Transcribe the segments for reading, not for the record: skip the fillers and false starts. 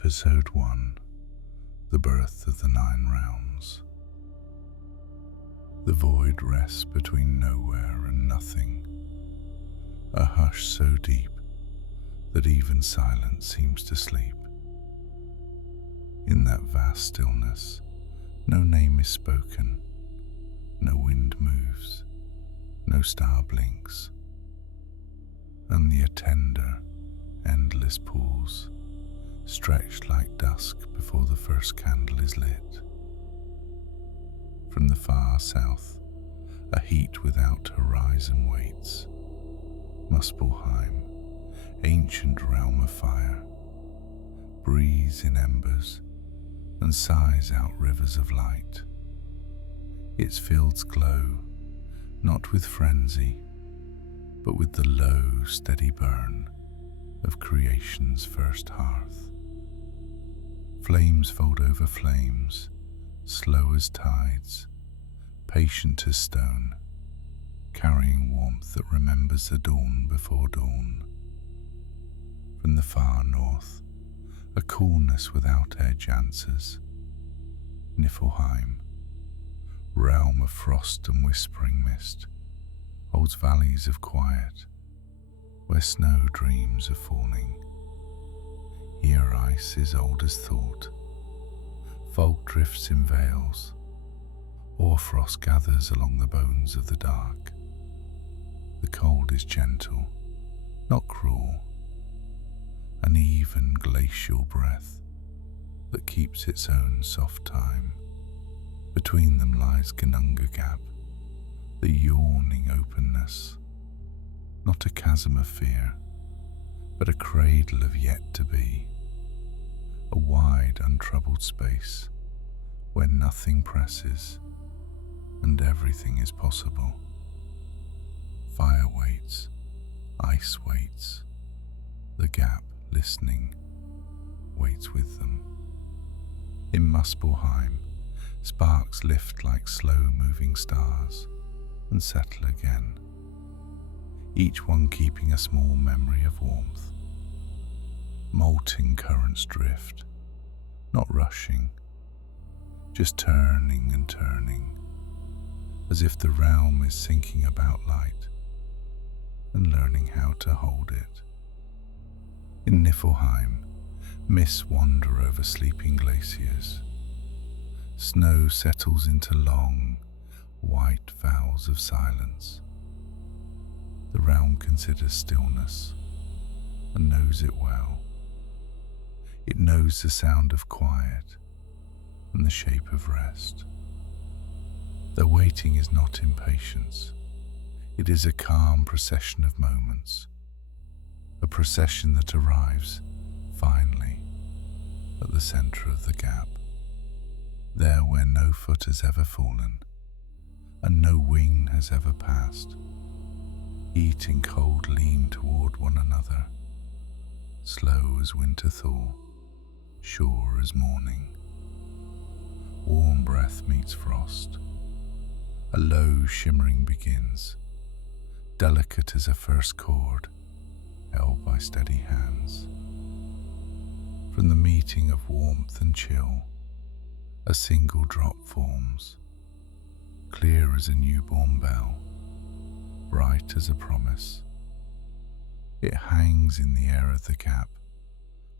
Episode 1: The Birth of the Nine Realms. The void rests between nowhere and nothing, a hush so deep that even silence seems to sleep. In that vast stillness, no name is spoken, no wind moves, no star blinks, only a tender, endless pause, stretched like dusk before the first candle is lit. From the far south, a heat without horizon waits. Muspelheim, ancient realm of fire, breathes in embers and sighs out rivers of light. Its fields glow, not with frenzy, but with the low, steady burn of creation's first hearth. Flames fold over flames, slow as tides, patient as stone, carrying warmth that remembers the dawn before dawn. From the far north, a coolness without edge answers. Niflheim, realm of frost and whispering mist, holds valleys of quiet, where snow dreams of falling. Here ice is old as thought, fog drifts in veils, hoarfrost gathers along the bones of the dark. The cold is gentle, not cruel, an even glacial breath that keeps its own soft time. Between them lies Gununga Gap, the yawning openness, not a chasm of fear, but a cradle of yet to be, a wide, untroubled space where nothing presses and everything is possible. Fire waits, ice waits, the gap, listening, waits with them. In Muspelheim, sparks lift like slow-moving stars and settle again, each one keeping a small memory of warmth. Molten currents drift, not rushing, just turning and turning, as if the realm is thinking about light and learning how to hold it. In Niflheim, mists wander over sleeping glaciers. Snow settles into long, white vows of silence. The realm considers stillness and knows it well. It knows the sound of quiet and the shape of rest. The waiting is not impatience. It is a calm procession of moments, a procession that arrives, finally, at the center of the gap, there where no foot has ever fallen and no wing has ever passed. Heat and cold lean toward one another, slow as winter thaw, sure as morning. Warm breath meets frost. A low shimmering begins, delicate as a first chord, held by steady hands. From the meeting of warmth and chill, a single drop forms, clear as a newborn bell, bright as a promise. It hangs in the air of the gap,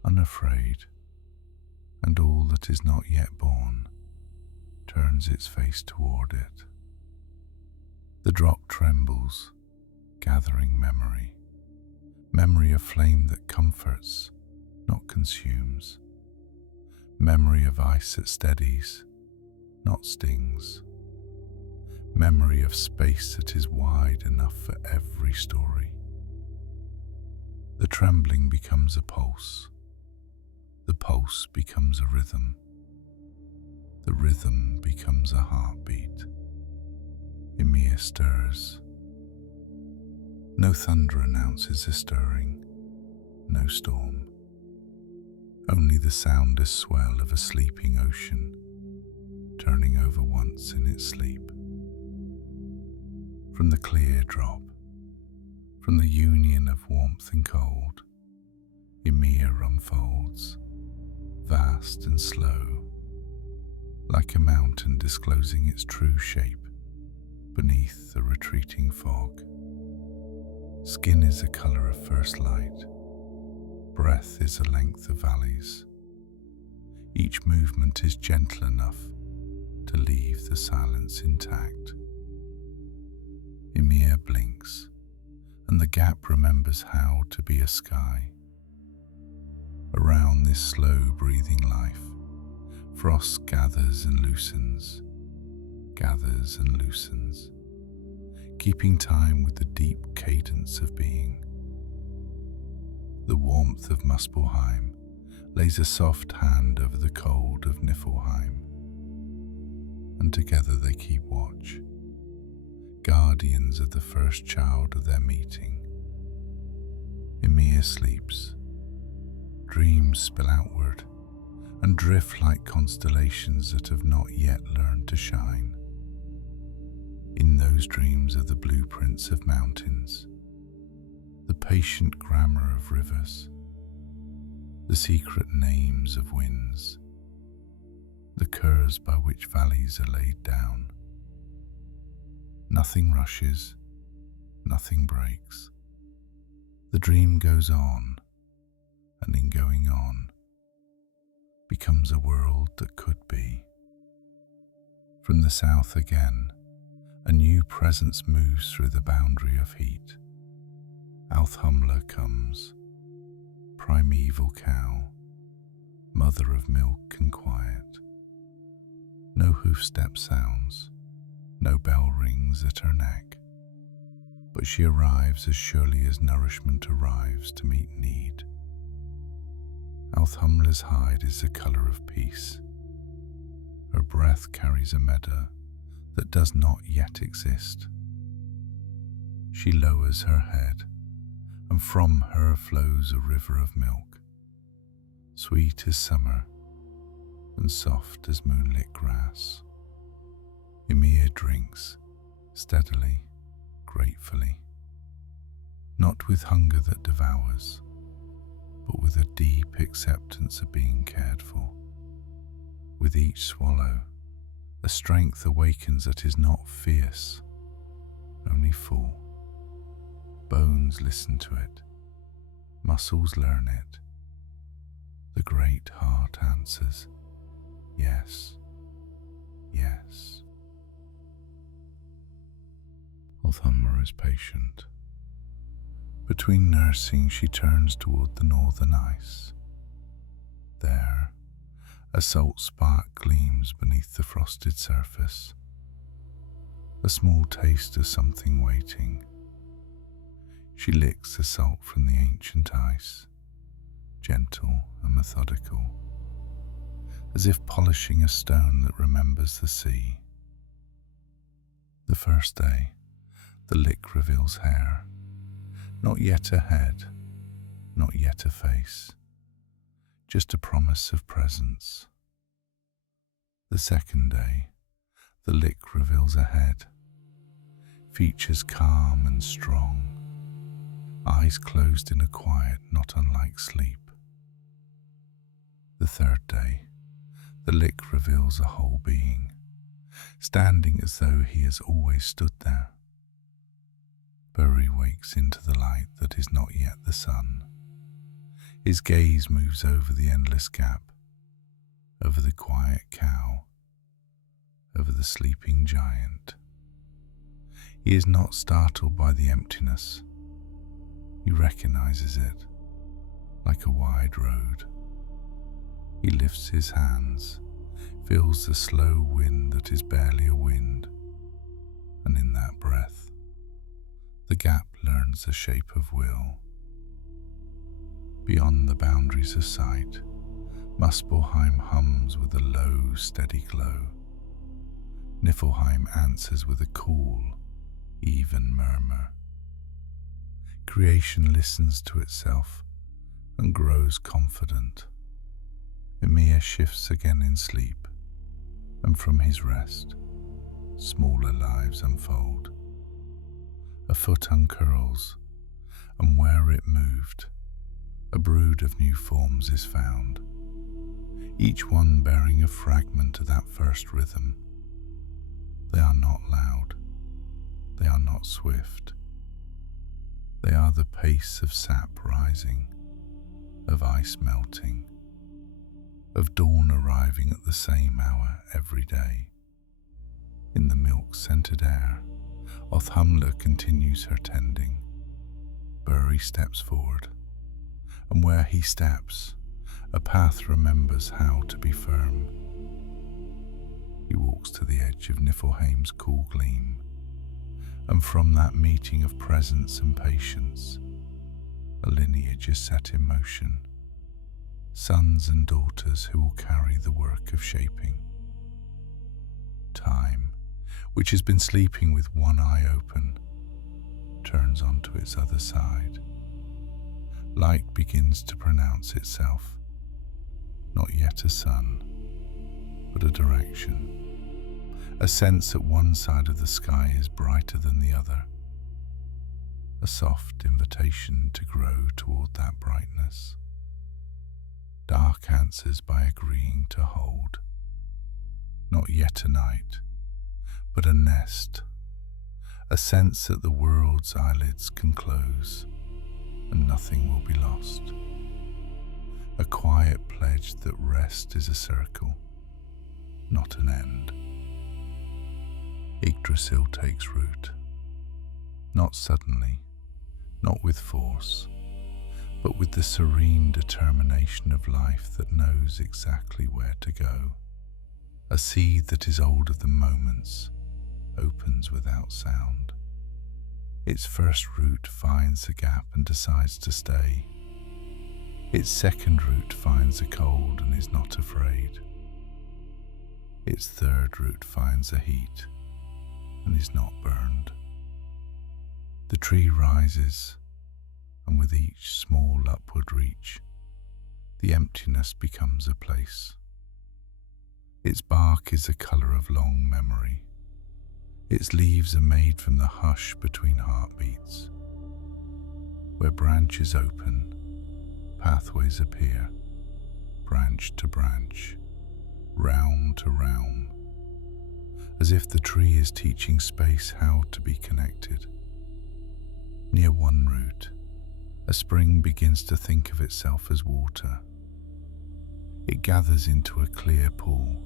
unafraid, and all that is not yet born turns its face toward it. The drop trembles, gathering memory, memory of flame that comforts, not consumes, memory of ice that steadies, not stings, memory of space that is wide enough for every story. The trembling becomes a pulse, the pulse becomes a rhythm, the rhythm becomes a heartbeat. Ymir stirs. No thunder announces the stirring, no storm, only the soundless swell of a sleeping ocean, turning over once in its sleep. From the clear drop, from the union of warmth and cold, Ymir unfolds, vast and slow, like a mountain disclosing its true shape beneath the retreating fog. Skin is a colour of first light, breath is a length of valleys. Each movement is gentle enough to leave the silence intact. Ymir blinks, and the gap remembers how to be a sky. Around this slow-breathing life, frost gathers and loosens, keeping time with the deep cadence of being. The warmth of Muspelheim lays a soft hand over the cold of Niflheim, and together they keep watch, guardians of the first child of their meeting. Ymir sleeps. Dreams spill outward and drift like constellations that have not yet learned to shine. In those dreams are the blueprints of mountains, the patient grammar of rivers, the secret names of winds, the curves by which valleys are laid down. Nothing rushes, nothing breaks. The dream goes on, and in going on, becomes a world that could be. From the south again, a new presence moves through the boundary of heat. Althumla comes, primeval cow, mother of milk and quiet. No hoofstep sounds, no bell rings at her neck, but she arrives as surely as nourishment arrives to meet need. Althumla's hide is the colour of peace. Her breath carries a meadow that does not yet exist. She lowers her head, and from her flows a river of milk, sweet as summer and soft as moonlit grass. Ymir drinks, steadily, gratefully, not with hunger that devours, but with a deep acceptance of being cared for. With each swallow, a strength awakens that is not fierce, only full. Bones listen to it, muscles learn it. The great heart answers, yes, yes. Althumla is patient. Between nursing, she turns toward the northern ice. There, a salt spark gleams beneath the frosted surface, a small taste of something waiting. She licks the salt from the ancient ice, gentle and methodical, as if polishing a stone that remembers the sea. The first day, the lick reveals hair, not yet a head, not yet a face, just a promise of presence. The second day, the lick reveals a head, features calm and strong, eyes closed in a quiet not unlike sleep. The third day, the lick reveals a whole being, standing as though he has always stood there. Buri wakes into the light that is not yet the sun. His gaze moves over the endless gap, over the quiet cow, over the sleeping giant. He is not startled by the emptiness. He recognizes it, like a wide road. He lifts his hands, feels the slow wind that is barely a wind, and in that breath, the gap learns the shape of will. Beyond the boundaries of sight, Muspelheim hums with a low, steady glow. Niflheim answers with a cool, even murmur. Creation listens to itself and grows confident. Ymir shifts again in sleep, and from his rest, smaller lives unfold. A foot uncurls, and where it moved, a brood of new forms is found. each one bearing a fragment of that first rhythm. They are not loud, they are not swift. They are the pace of sap rising, of ice melting, of dawn arriving at the same hour every day. In the milk-scented air, Othumla continues her tending. Buri steps forward, and where he steps, a path remembers how to be firm. He walks to the edge of Niflheim's cool gleam, and from that meeting of presence and patience, a lineage is set in motion, sons and daughters who will carry the work of shaping. Time, which has been sleeping with one eye open, turns onto its other side. Light begins to pronounce itself, not yet a sun, but a direction. A sense that one side of the sky is brighter than the other. A soft invitation to grow toward that brightness. Dark answers by agreeing to hold. Not yet a night, but a nest. A sense that the world's eyelids can close and nothing will be lost. A quiet pledge that rest is a circle, not an end. Yggdrasil takes root, not suddenly, not with force, but with the serene determination of life that knows exactly where to go. A seed that is older than moments opens without sound. Its first root finds a gap and decides to stay. Its second root finds a cold and is not afraid. Its third root finds a heat and is not burned. The tree rises, and with each small upward reach, the emptiness becomes a place. Its bark is the colour of long memory. Its leaves are made from the hush between heartbeats. Where branches open, pathways appear, branch to branch, realm to realm, as if the tree is teaching space how to be connected. Near one root, a spring begins to think of itself as water. It gathers into a clear pool,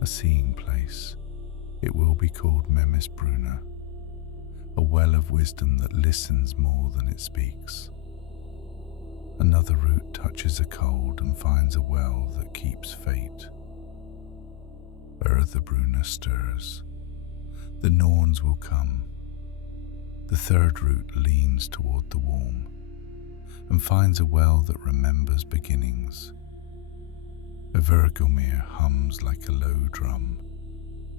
a seeing place. It will be called Memis Bruna, a well of wisdom that listens more than it speaks. Another root touches a cold and finds a well that keeps fate. The Bruna stirs. The Norns will come. The third root leans toward the warm and finds a well that remembers beginnings. A Ymir hums like a low drum,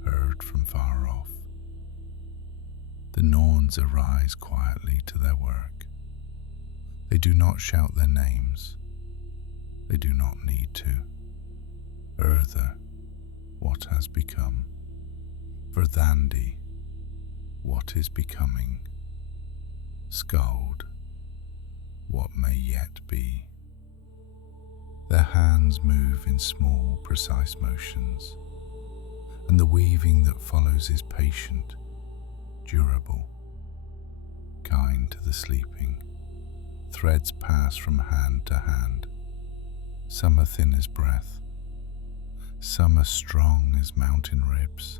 heard from far off. The Norns arise quietly to their work. They do not shout their names. They do not need to. What has become. Verdandi, what is becoming. Skald, what may yet be. Their hands move in small, precise motions, and the weaving that follows is patient, durable, kind to the sleeping. Threads pass from hand to hand. Some are thin as breath, some are strong as mountain ribs.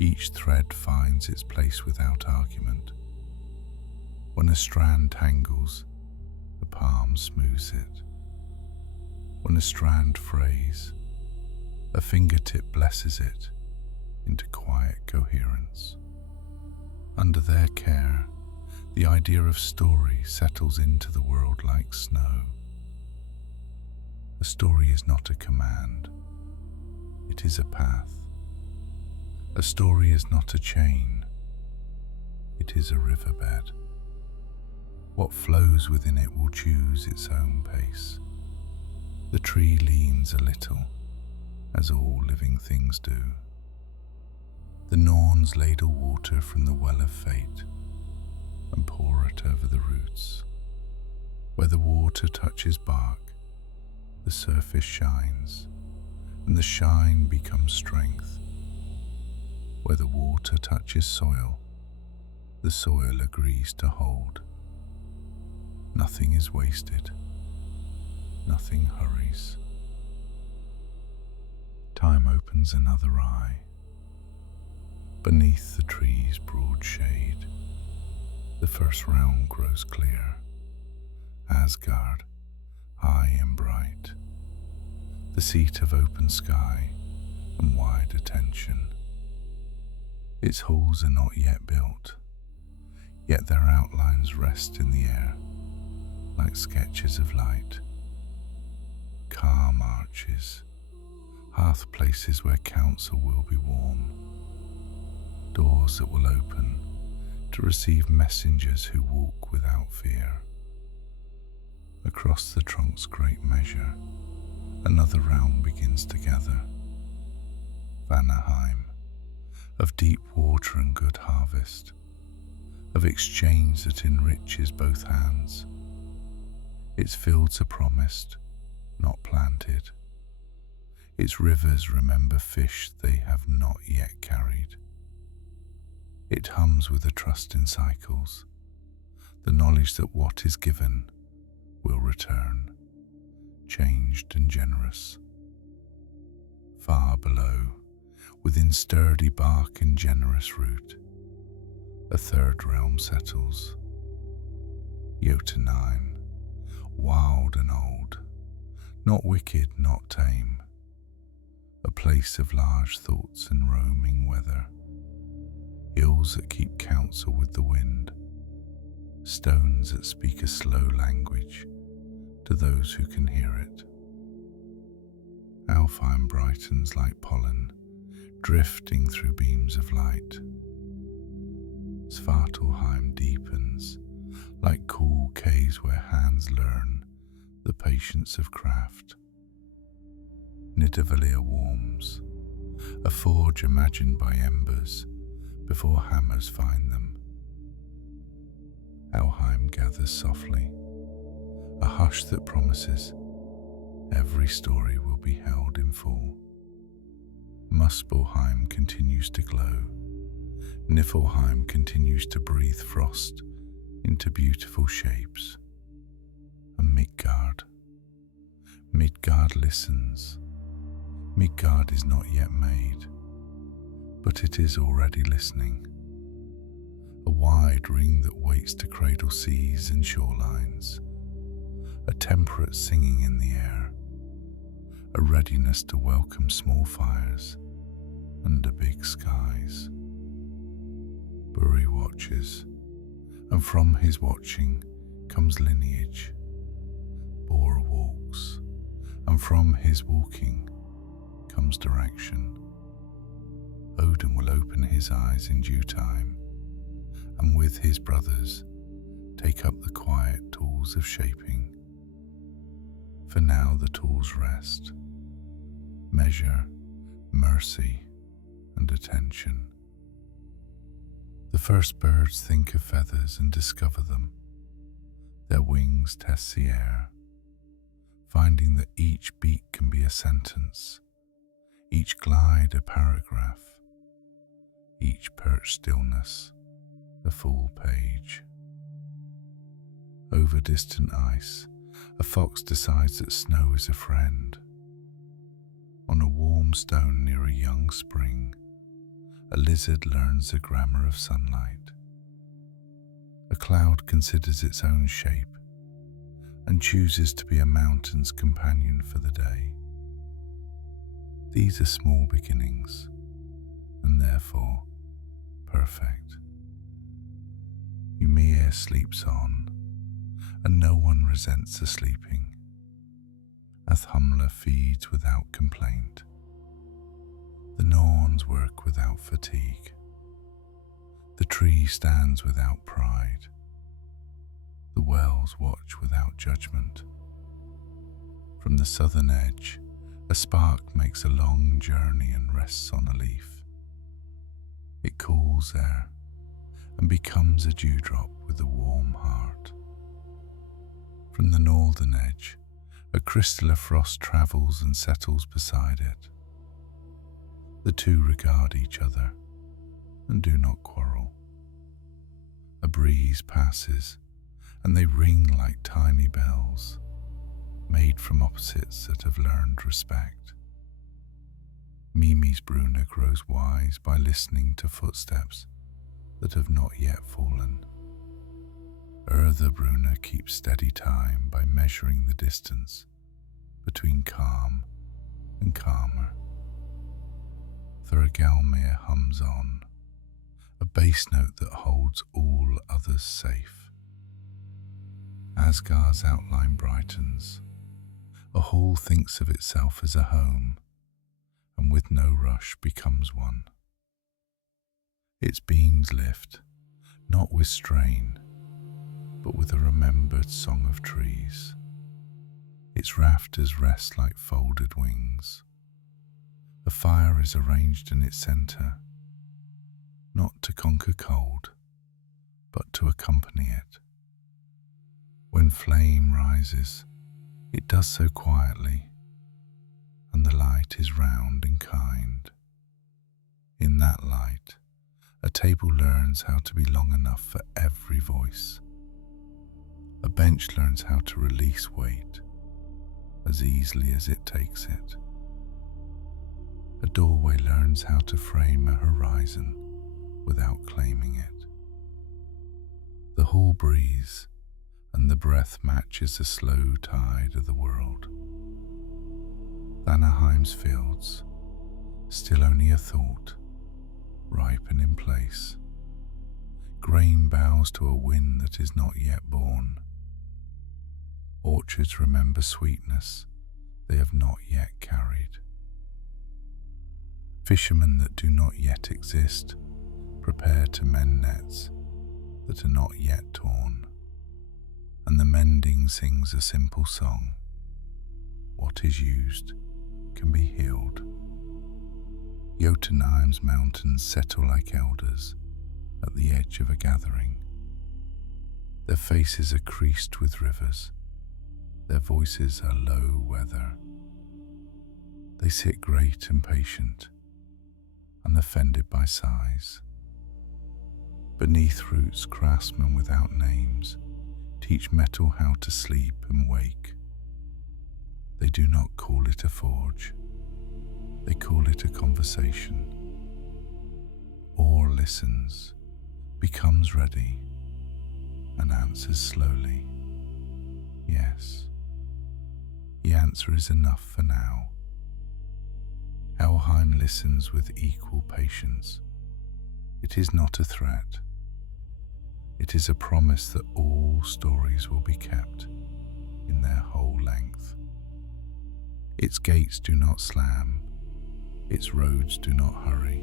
Each thread finds its place without argument. When a strand tangles, the palm smooths it. When a strand frays, a fingertip blesses it into quiet coherence. Under their care, the idea of story settles into the world like snow. A story is not a command, it is a path. A story is not a chain, it is a riverbed. What flows within it will choose its own pace. The tree leans a little, as all living things do. The Norns ladle water from the well of fate and pour it over the roots. Where the water touches bark, the the surface shines, and the shine becomes strength. Where the water touches soil, the soil agrees to hold. Nothing is wasted, nothing hurries. Time opens another eye. Beneath the tree's broad shade, the first realm grows clear. Asgard, high and bright, the seat of open sky and wide attention. Its halls are not yet built, yet their outlines rest in the air like sketches of light. Calm arches, hearth places where council will be warm, doors that will open to receive messengers who walk without fear. Across the trunk's great measure, another realm begins to gather. Vanaheim, of deep water and good harvest, of exchange that enriches both hands. Its fields are promised, not planted. Its rivers remember fish they have not yet carried. It hums with a trust in cycles, the knowledge that what is given will return, changed and generous. Far below, within sturdy bark and generous root, a third realm settles. Jotunheim, wild and old, not wicked, not tame, a place of large thoughts and roaming weather, hills that keep counsel with the wind, stones that speak a slow language to those who can hear it. Alfheim brightens like pollen, drifting through beams of light. Svartalheim deepens like cool caves where hands learn the patience of craft. Nidavellir warms, a forge imagined by embers before hammers find them. Helheim gathers softly, a hush that promises every story will be held in full. Muspelheim continues to glow. Niflheim continues to breathe frost into beautiful shapes. And Midgard listens. Midgard is not yet made, but it is already listening. A wide ring that waits to cradle seas and shorelines. A temperate singing in the air. A readiness to welcome small fires under big skies. Buri watches, and from his watching comes lineage. Bor walks, and from his walking comes direction. Odin will open his eyes in due time, and with his brothers take up the quiet tools of shaping. For now the tools rest, measure, mercy, and attention. The first birds think of feathers and discover them. Their wings test the air, finding that each beat can be a sentence, each glide a paragraph, each perch stillness a full page. Over distant ice, a fox decides that snow is a friend. On a warm stone near a young spring, a lizard learns the grammar of sunlight. A cloud considers its own shape and chooses to be a mountain's companion for the day. These are small beginnings, and therefore perfect. Ymir sleeps on, and no one resents the sleeping. Athumla feeds without complaint. The Norns work without fatigue. The tree stands without pride. The wells watch without judgment. From the southern edge, a spark makes a long journey and rests on a leaf. It cools there and becomes a dewdrop with a warm heart. From the northern edge, A crystal of frost travels and settles beside it. The two regard each other and do not quarrel. A breeze passes and they ring like tiny bells, made from opposites that have learned respect. Mimi's Bruna grows wise by listening to footsteps that have not yet fallen. Urtha Bruna keeps steady time by measuring the distance between calm and calmer. Thurgalmir hums on, a bass note that holds all others safe. Asgard's outline brightens. A hall thinks of itself as a home, and with no rush becomes one. Its beams lift, not with strain, but with a remembered song of trees. Its rafters rest like folded wings. A fire is arranged in its center, not to conquer cold, but to accompany it. When flame rises, it does so quietly, and the light is round and kind. In that light, a table learns how to be long enough for every voice. A bench learns how to release weight as easily as it takes it. A doorway learns how to frame a horizon without claiming it. The hall breathes, and the breath matches the slow tide of the world. Vanaheim's fields, still only a thought, ripen in place. Grain bows to a wind that is not yet born. Orchards remember sweetness they have not yet carried. Fishermen that do not yet exist prepare to mend nets that are not yet torn. And the mending sings a simple song. What is used can be healed. Jotunheim's mountains settle like elders at the edge of a gathering. Their faces are creased with rivers. Their voices are low weather. They sit great and patient, unoffended by sighs. Beneath roots, craftsmen without names teach metal how to sleep and wake. They do not call it a forge. They call it a conversation. Ore listens, becomes ready, and answers slowly. Yes. The answer is enough for now. Helheim listens with equal patience. It is not a threat. It is a promise that all stories will be kept in their whole length. Its gates do not slam. Its roads do not hurry.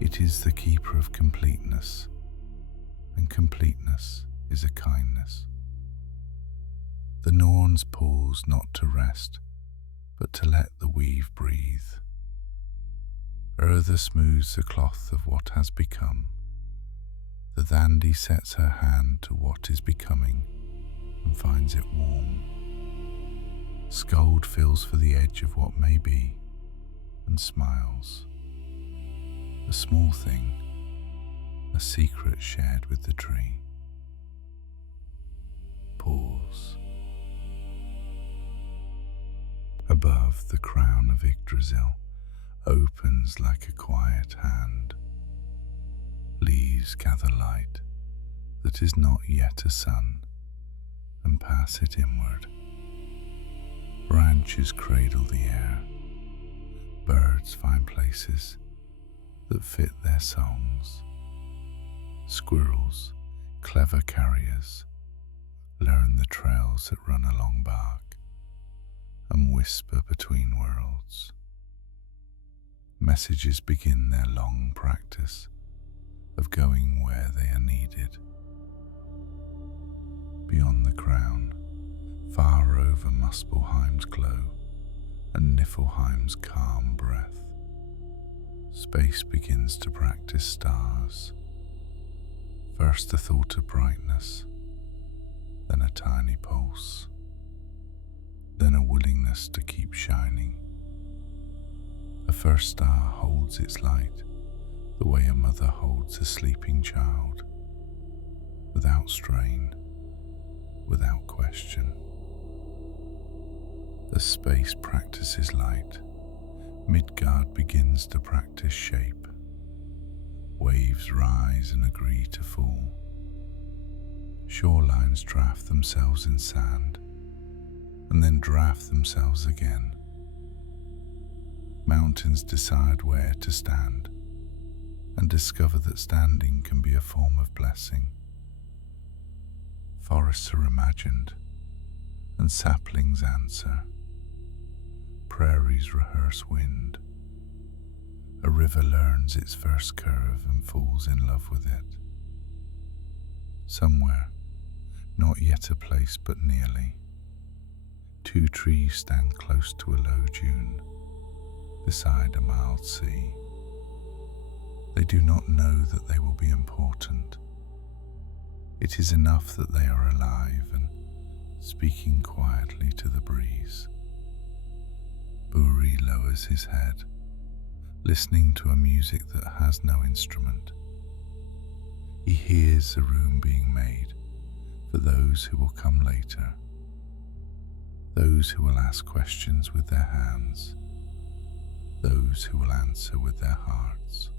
It is the keeper of completeness, and completeness is a kindness. The Norns pause not to rest, but to let the weave breathe. Urtha smooths the cloth of what has become. The Thandi sets her hand to what is becoming and finds it warm. Skuld feels for the edge of what may be and smiles. A small thing, a secret shared with the tree. Pause. Above, the crown of Yggdrasil opens like a quiet hand. Leaves gather light that is not yet a sun and pass it inward. Branches cradle the air. Birds find places that fit their songs. Squirrels, clever carriers, learn the trails that run along bark and whisper between worlds. Messages begin their long practice of going where they are needed. Beyond the crown, far over Muspelheim's glow and Niflheim's calm breath, space begins to practice stars. First a thought of brightness, then a tiny pulse. willingness to keep shining. A first star holds its light the way a mother holds a sleeping child, without strain, without question. As space practices light, Midgard begins to practice shape. Waves rise and agree to fall. Shorelines draft themselves in sand, and then draft themselves again. Mountains decide where to stand, and discover that standing can be a form of blessing. Forests are imagined, and saplings answer. Prairies rehearse wind. A river learns its first curve and falls in love with it. Somewhere, not yet a place but nearly, two trees stand close to a low dune, beside a mild sea. They do not know that they will be important. It is enough that they are alive and speaking quietly to the breeze. Buri lowers his head, listening to a music that has no instrument. He hears a room being made for those who will come later, those who will ask questions with their hands, those who will answer with their hearts.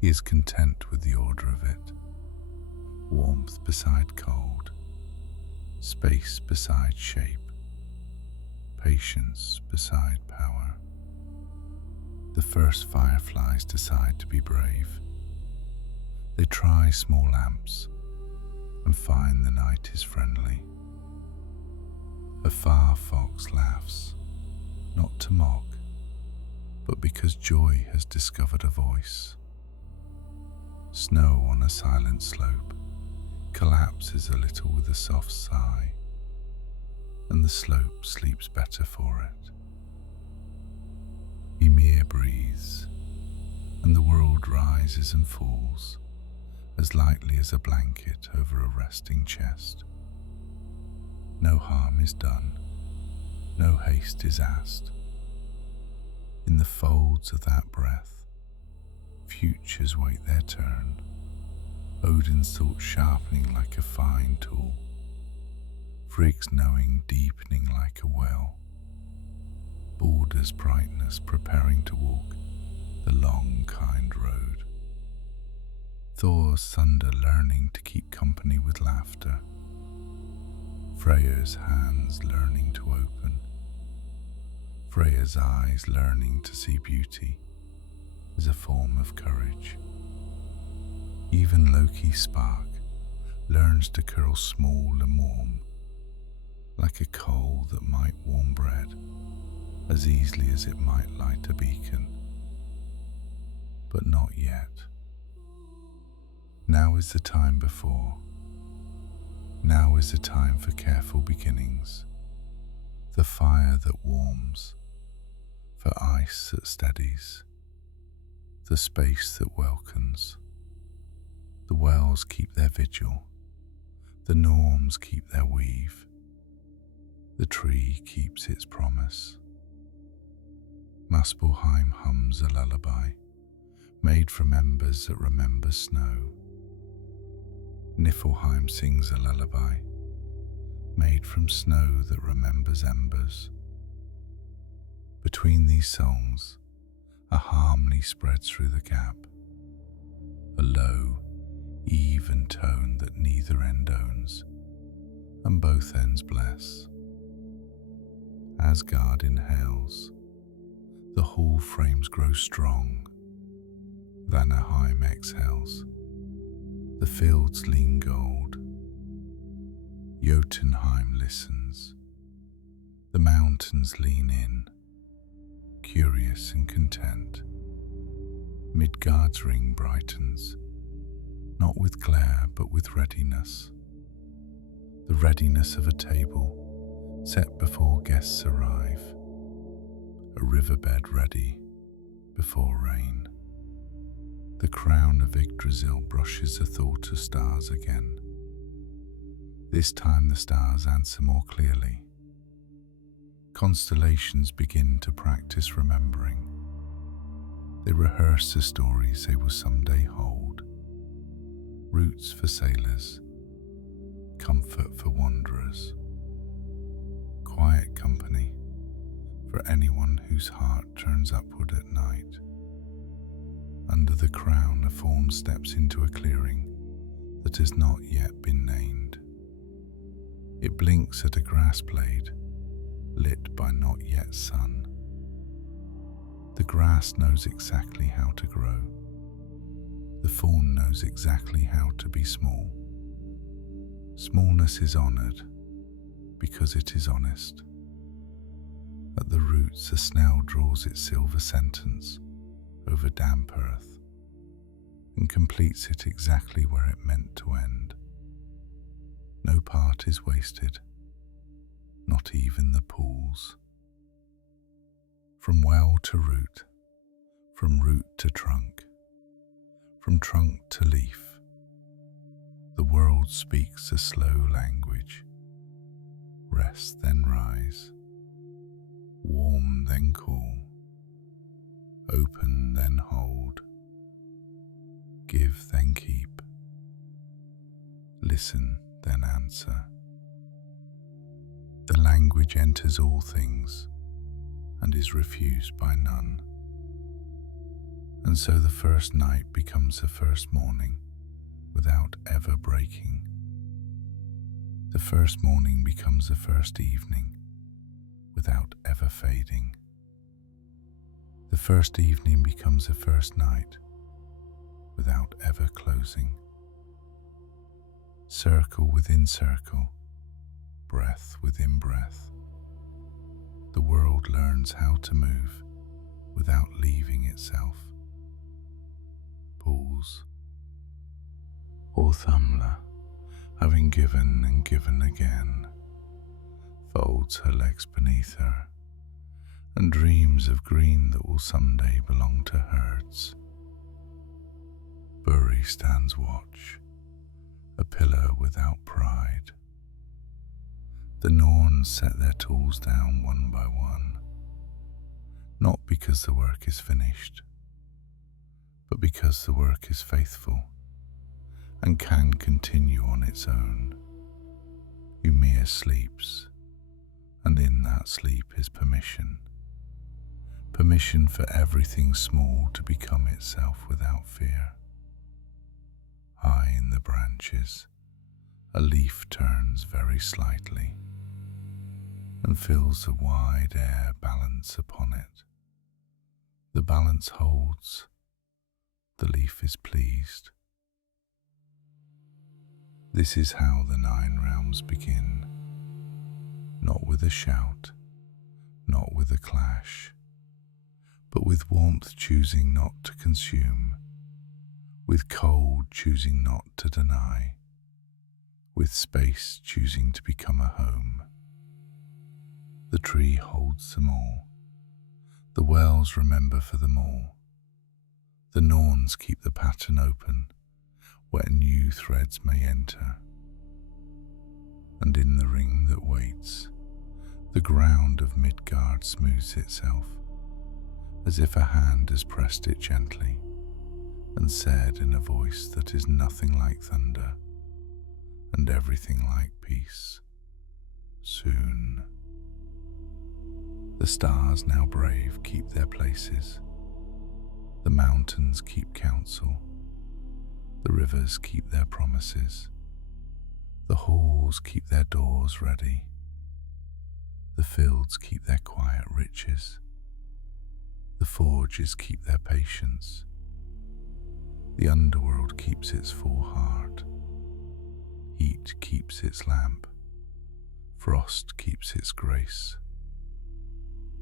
He is content with the order of it, warmth beside cold, space beside shape, patience beside power. The first fireflies decide to be brave. They try small lamps and find the night is friendly. A far fox laughs, not to mock, but because joy has discovered a voice. Snow on a silent slope collapses a little with a soft sigh, and the slope sleeps better for it. Ymir breathes, and the world rises and falls as lightly as a blanket over a resting chest. No harm is done, no haste is asked. In the folds of that breath, futures wait their turn, Odin's thought sharpening like a fine tool, Frigg's knowing deepening like a well, Balder's brightness preparing to walk the long kind road, Thor's thunder learning to keep company with laughter, Freya's hands learning to open, Freya's eyes learning to see beauty is a form of courage. Even Loki's spark learns to curl small and warm, like a coal that might warm bread as easily as it might light a beacon. But not yet. Now is the time before. Now is the time for careful beginnings, the fire that warms, for ice that steadies, the space that welcomes. The wells keep their vigil, the norms keep their weave, the tree keeps its promise. Muspelheim hums a lullaby, made from embers that remember snow. Niflheim sings a lullaby, made from snow that remembers embers. Between these songs, a harmony spreads through the gap, a low, even tone that neither end owns, and both ends bless. Asgard inhales, the hall frames grow strong. Vanaheim exhales, the fields lean gold. Jotunheim listens, the mountains lean in, curious and content. Midgard's ring brightens, not with glare but with readiness, the readiness of a table set before guests arrive, a riverbed ready before rain. The crown of Yggdrasil brushes the thought of stars again. This time the stars answer more clearly. Constellations begin to practice remembering. They rehearse the stories they will someday hold. Roots for sailors, comfort for wanderers, quiet company for anyone whose heart turns upward at night. Under the crown, a form steps into a clearing that has not yet been named. It blinks at a grass blade, lit by not yet sun. The grass knows exactly how to grow. The fawn knows exactly how to be small. Smallness is honored because it is honest. At the roots, a snail draws its silver sentence over damp earth and completes it exactly where it meant to end. No part is wasted, not even the pools. From well to root, from root to trunk, from trunk to leaf, the world speaks a slow language. Rest then rise, warm then cool, open then hold, give then keep, listen then answer. The language enters all things and is refused by none. And so the first night becomes the first morning without ever breaking. The first morning becomes the first evening without ever fading. The first evening becomes the first night without ever closing. Circle within circle, breath within breath, the world learns how to move without leaving itself. Pause. Orthamla, having given and given again, folds her legs beneath her and dreams of green that will someday belong to herds. Buri stands watch, a pillar without pride. The Norns set their tools down one by one, not because the work is finished, but because the work is faithful and can continue on its own. Ymir sleeps, and in that sleep is permission. Permission for everything small to become itself without fear. High in the branches, a leaf turns very slightly and feels the wide air balance upon it. The balance holds, the leaf is pleased. This is how the 9 realms begin, not with a shout, not with a clash, but with warmth choosing not to consume, with cold choosing not to deny, with space choosing to become a home. The tree holds them all. The wells remember for them all. The Norns keep the pattern open where new threads may enter. And in the ring that waits, the ground of Midgard smooths itself, as if a hand has pressed it gently and said in a voice that is nothing like thunder and everything like peace, soon. The stars, now brave, keep their places. The mountains keep counsel. The rivers keep their promises. The halls keep their doors ready. The fields keep their quiet riches. The forges keep their patience. The underworld keeps its full heart. Heat keeps its lamp. Frost keeps its grace.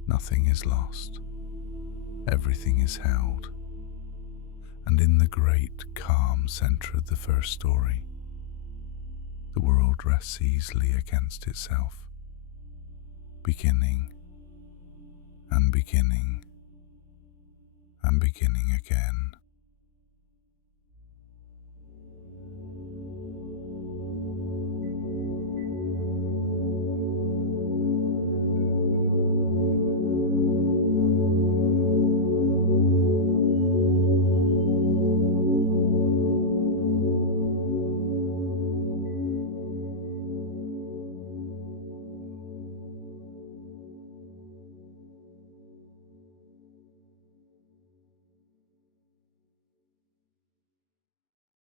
Nothing is lost. Everything is held. And in the great, calm center of the first story, the world rests easily against itself, beginning and beginning and beginning again.